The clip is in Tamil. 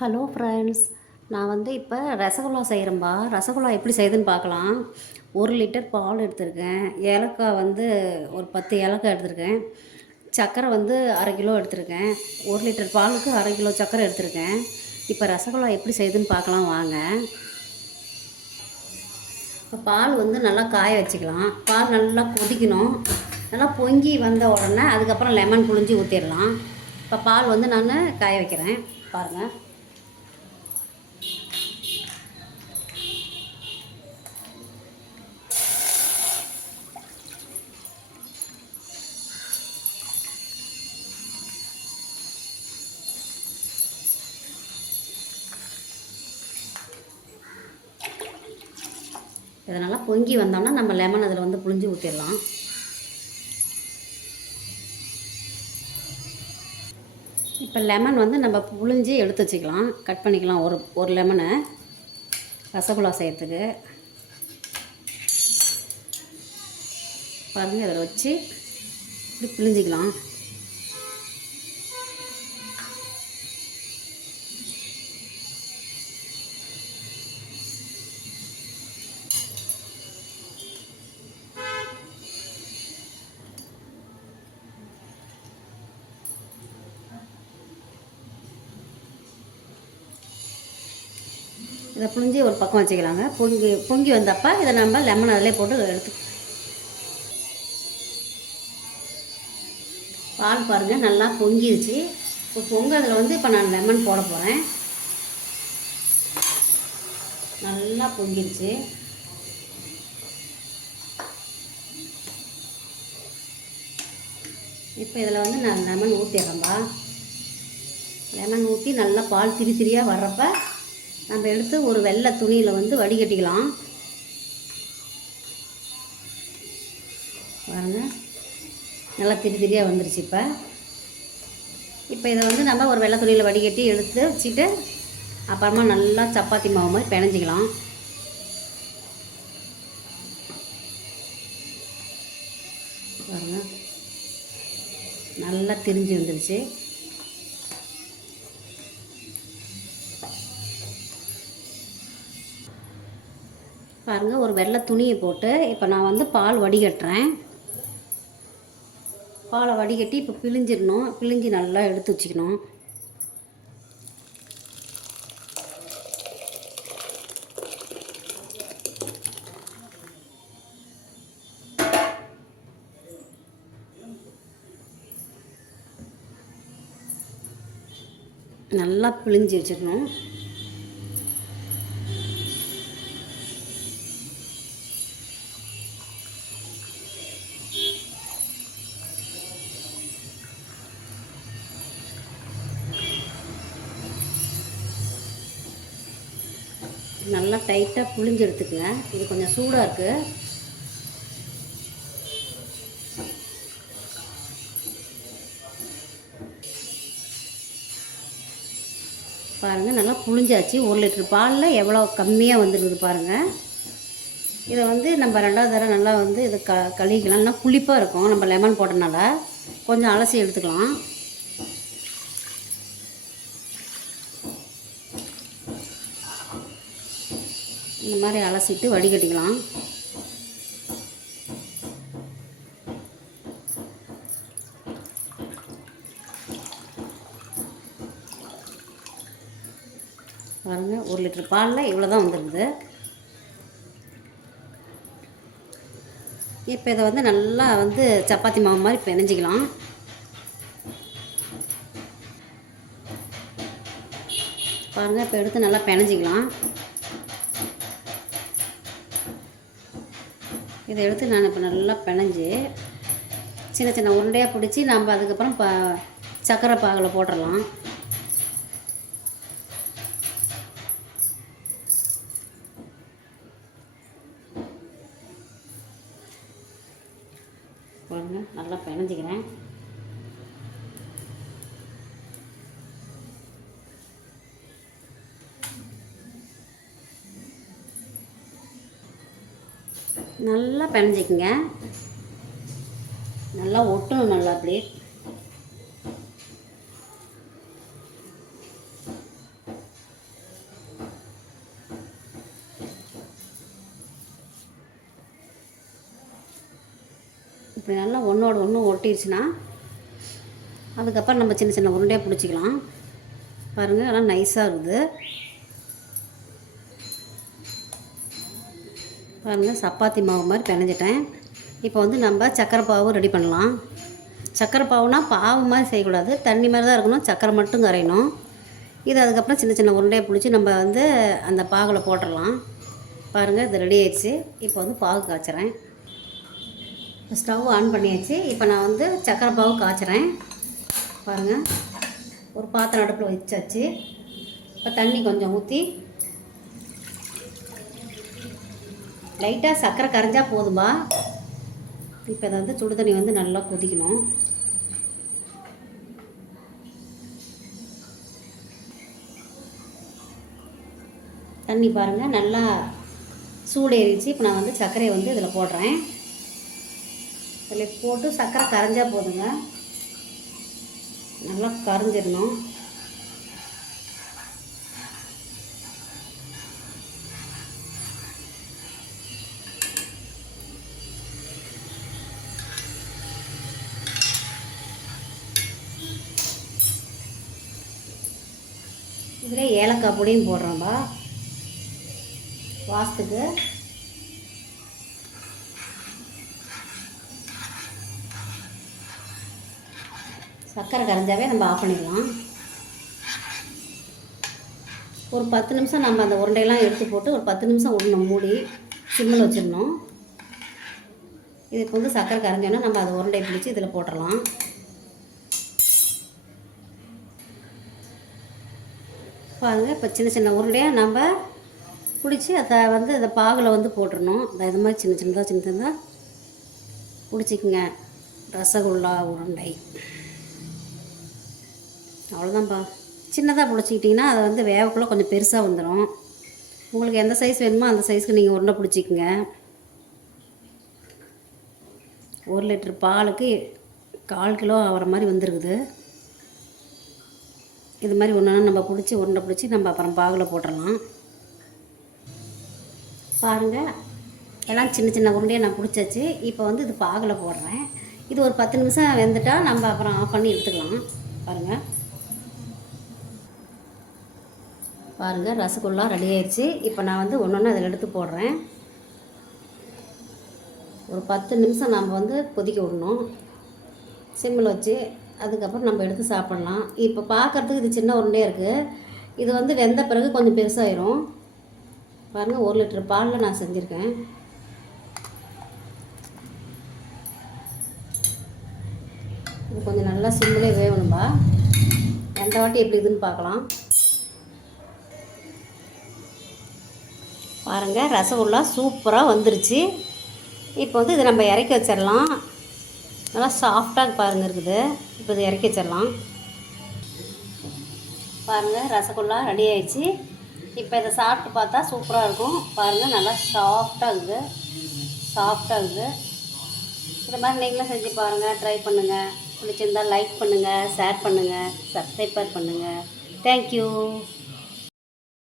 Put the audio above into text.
ஹலோ ஃப்ரெண்ட்ஸ், நான் வந்து இப்போ ரசகுல்லா செய்கிறேன்பா. ரசகுல்லா எப்படி செய்யுதுன்னு பார்க்கலாம். 1 லிட்டர் பால் எடுத்திருக்கேன். ஏலக்காய் வந்து ஒரு 10 ஏலக்காய் எடுத்திருக்கேன். சர்க்கரை வந்து 1/2 கிலோ எடுத்திருக்கேன். 1 லிட்டர் பாலுக்கு 1/2 கிலோ சர்க்கரை எடுத்திருக்கேன். இப்போ ரசகுல்லா எப்படி செய்யுதுன்னு பார்க்கலாம் வாங்க. இப்போ பால் வந்து நல்லா காய வச்சுக்கலாம். பால் நல்லா கொதிக்கணும். நல்லா பொங்கி வந்த உடனே அதுக்கப்புறம் லெமன் புழிஞ்சி ஊற்றிடலாம். இப்போ பால் வந்து நான் காய வைக்கிறேன் பாருங்கள். இதை நல்லா பொங்கி வந்தோம்னா நம்ம லெமன் அதில் வந்து புழிஞ்சு ஊற்றிடலாம். இப்போ லெமன் வந்து நம்ம புழிஞ்சு எடுத்து வச்சுக்கலாம். கட் பண்ணிக்கலாம் ஒரு லெமனை ரசகுல்லா செய்கிறதுக்கு. பாருங்கள், இதில் வச்சு இப்படி புழிஞ்சிக்கலாம். இதை புழிஞ்சி ஒரு பக்கம் வச்சுக்கலாங்க. பொங்கி வந்தப்போ இதை நம்ம லெமன் அதிலே போட்டு எடுத்து பால் பாருங்கள் நல்லா பொங்கிடுச்சு. இப்போ பொங்கதில் வந்து இப்போ நான் லெமன் போட போகிறேன். நல்லா பொங்கிடுச்சு. இப்போ இதில் வந்து நான் லெமன் ஊற்றிடுறேன்பா. லெமன் ஊற்றி நல்லா பால் திரியாக வர்றப்ப நம்ம எடுத்து ஒரு வெள்ளை துணியில் வந்து வடிகட்டிக்கலாம். பாருங்கள், நல்லா திரியாக வந்துருச்சு. இப்போ இதை வந்து நம்ம ஒரு வெள்ளை துணியில் வடிகட்டி எடுத்து வச்சுட்டு அப்புறமா நல்லா சப்பாத்தி மாவு மாதிரி பிணைஞ்சிக்கலாம். பாருங்கள், நல்லா திரிஞ்சு வந்துருச்சு. பாருங்கள், ஒரு வெள்ளை துணியை போட்டு இப்போ நான் வந்து பால் வடிகட்டுறேன். பாலை வடிகட்டி இப்போ பிழிஞ்சிடணும். பிழிஞ்சு நல்லா எடுத்து வச்சுக்கணும். நல்லா பிழிஞ்சு வச்சுக்கணும். நல்லா டைட்டாக புழிஞ்சு எடுத்துக்கங்க. இது கொஞ்சம் சூடாக இருக்குது. பாருங்கள், நல்லா புழிஞ்சாச்சு. 1 லிட்டர் பாலில் எவ்வளோ கம்மியாக வந்துருக்குது பாருங்கள். இதை வந்து நம்ம 2வது தடவை நல்லா வந்து இதை கழுவிக்கலாம். நல்லா புளிப்பாக இருக்கும். நம்ம லெமன் போட்டனால கொஞ்சம் அலசி எடுத்துக்கலாம். இந்த மாதிரி அலசிட்டு வடிகட்டிக்கலாம். பாருங்கள், 1 லிட்டர் பாலில் இவ்வளோ தான் வந்துடுது. இப்போ இதை வந்து நல்லா வந்து சப்பாத்தி மாவு மாதிரி பிணைஞ்சிக்கலாம். பாருங்கள், இப்போ எடுத்து நல்லா பிணைஞ்சிக்கலாம். இதை எடுத்து நான் இப்போ நல்லா பிணைஞ்சி சின்ன சின்ன உருண்டையாக பிடிச்சி நம்ம அதுக்கப்புறம் சர்க்கரை பாகில் போட்டுடலாம். பாருங்க, நல்லா பிணைஞ்சிக்கிறேன். நல்லா பிணைஞ்சிக்கங்க. நல்லா ஒட்டணும். நல்லா அப்படியே இப்படி நல்லா ஒன்றோட ஒன்று ஒட்டிடுச்சுன்னா அதுக்கப்புறம் நம்ம சின்ன சின்ன உருண்டையாக பிடிச்சிக்கலாம். பாருங்கள், எல்லாம் நைஸாக இருக்குது. பாருங்கள், சப்பாத்தி மாவு மாதிரி பிணைஞ்சிட்டேன். இப்போ வந்து நம்ம சக்கரை பாவு ரெடி பண்ணலாம். சக்கரை பாவுனா பாவு மாதிரி செய்யக்கூடாது, தண்ணி மாதிரி தான் இருக்கணும். சக்கரை மட்டும் கரையணும். இது அதுக்கப்புறம் சின்ன சின்ன உருண்டையை பிடிச்சி நம்ம வந்து அந்த பாகில் போட்டுடலாம். பாருங்கள், இது ரெடி ஆயிடுச்சு. இப்போ வந்து பாகு காய்ச்சிறேன். ஸ்டவ் ஆன் பண்ணியாச்சு. இப்போ நான் வந்து சக்கரை பாவு காய்ச்சிறேன். பாருங்கள், ஒரு பாத்திரம் அடுப்பில் வச்சாச்சு. இப்போ தண்ணி கொஞ்சம் ஊற்றி லைட்டாக சக்கரை கரைஞ்சா போதுமா. இப்போ இதை வந்து சுடு தண்ணி வந்து நல்லா கொதிக்கணும். தண்ணி பாருங்கள் நல்லா சூடு ஏறிச்சு. இப்போ நான் வந்து சர்க்கரையை வந்து இதில் போடுறேன். இதில் போட்டு சர்க்கரை கரைஞ்சா போதுங்க, நல்லா கரைஞ்சிடணும். இதில் ஏலக்காய் பொடியும் போடுறோம்பா வாசத்துக்கு. சர்க்கரை கரைஞ்சாவே நம்ம ஆஃப் பண்ணிடலாம். ஒரு 10 நிமிஷம் நம்ம அந்த உருண்டையெல்லாம் எடுத்து போட்டு ஒரு 10 நிமிஷம் விடணும், மூடி சிம்மில் வச்சிடணும். இதுக்கு வந்து சர்க்கரை கரைஞ்சோன்னா நம்ம அதை உருண்டையை பிடிச்சி இதில் போட்டுடலாம். பாருங்கள், இப்போ சின்ன சின்ன உருண்டையாக நம்ம பிடிச்சி அதை வந்து அந்த பாகில் வந்து போட்டுடணும். இது மாதிரி சின்ன சின்னதாக பிடிச்சிக்குங்க. ரசகுல்லா உருண்டை அவ்வளோதான்ப்பா. சின்னதாக பிடிச்சிக்கிட்டிங்கன்னா அதை வந்து வேகக்குள்ளே கொஞ்சம் பெருசாக வந்துடும். உங்களுக்கு எந்த சைஸ் வேணுமோ அந்த சைஸ்க்கு நீங்கள் உருண்டை பிடிச்சிக்குங்க. 1 லிட்டர் பாலுக்கு 1/4 கிலோ ஆகிற மாதிரி வந்துருக்குது. இது மாதிரி ஒன்று நம்ம பிடிச்சி உருண்டை பிடிச்சி நம்ம அப்புறம் பாகில் போட்டுடலாம். பாருங்கள், எல்லாம் சின்ன சின்ன உருண்டையாக நான் பிடிச்சாச்சு. இப்போ வந்து இது பாகில் போடுறேன். இது ஒரு 10 நிமிஷம் வெந்துட்டால் நம்ம அப்புறம் ஆஃப் பண்ணி எடுத்துக்கலாம். பாருங்கள், ரசகுல்லா ரெடி ஆயிடுச்சு. இப்போ நான் வந்து ஒன்று அதில் எடுத்து போடுறேன். ஒரு 10 நிமிஷம் நம்ம வந்து கொதிக்க விடணும் சிம்மில் வச்சு. அதுக்கப்புறம் நம்ம எடுத்து சாப்பிட்லாம். இப்போ பார்க்குறதுக்கு இது சின்ன உருண்டையாக இருக்குது. இது வந்து வெந்த பிறகு கொஞ்சம் பெருசாகிடும். பாருங்கள், 1 லிட்டர் பாலில் நான் செஞ்சுருக்கேன். இது கொஞ்சம் நல்லா சிம்மிலே வேகணும்பா. எந்த வாட்டி எப்படி இதுன்னு பார்க்கலாம். பாருங்கள், ரசகுல்லா சூப்பராக வந்துருச்சு. இப்போ வந்து இதை நம்ம இறக்கி வச்சிடலாம். நல்லா சாஃப்டாக பாருங்கள் இருக்குது. இப்போ இதை இறக்கி வச்சிடலாம். பாருங்கள், ரசகுல்லா ரெடி ஆயிடுச்சு. இப்போ இதை சாப்பிட்டு பார்த்தா சூப்பராக இருக்கும். பாருங்கள், நல்லா சாஃப்டாக இருக்குது. இது மாதிரி நீங்களும் செஞ்சு பாருங்கள், ட்ரை பண்ணுங்கள். பிடிச்சிருந்தால் லைக் பண்ணுங்கள், ஷேர் பண்ணுங்கள், சப்ஸ்கிரைப் பண்ணுங்கள். தேங்க்யூ.